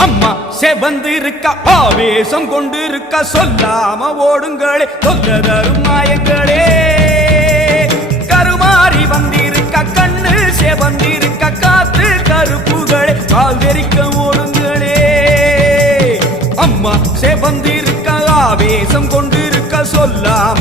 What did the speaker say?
அம்மா செவந்திருக்க ஆவேசம் கொண்டிருக்க சொல்லாம ஓடுங்களே சொல்ல தரும் நாயங்களே கருமாறி வந்திருக்க கண்ணு செவந்திருக்க காத்து கருப்புகளே கால் தெரிக்க ஓடுங்களே அம்மா செவந்திருக்க ஆவேசம் கொண்டிருக்க சொல்லாம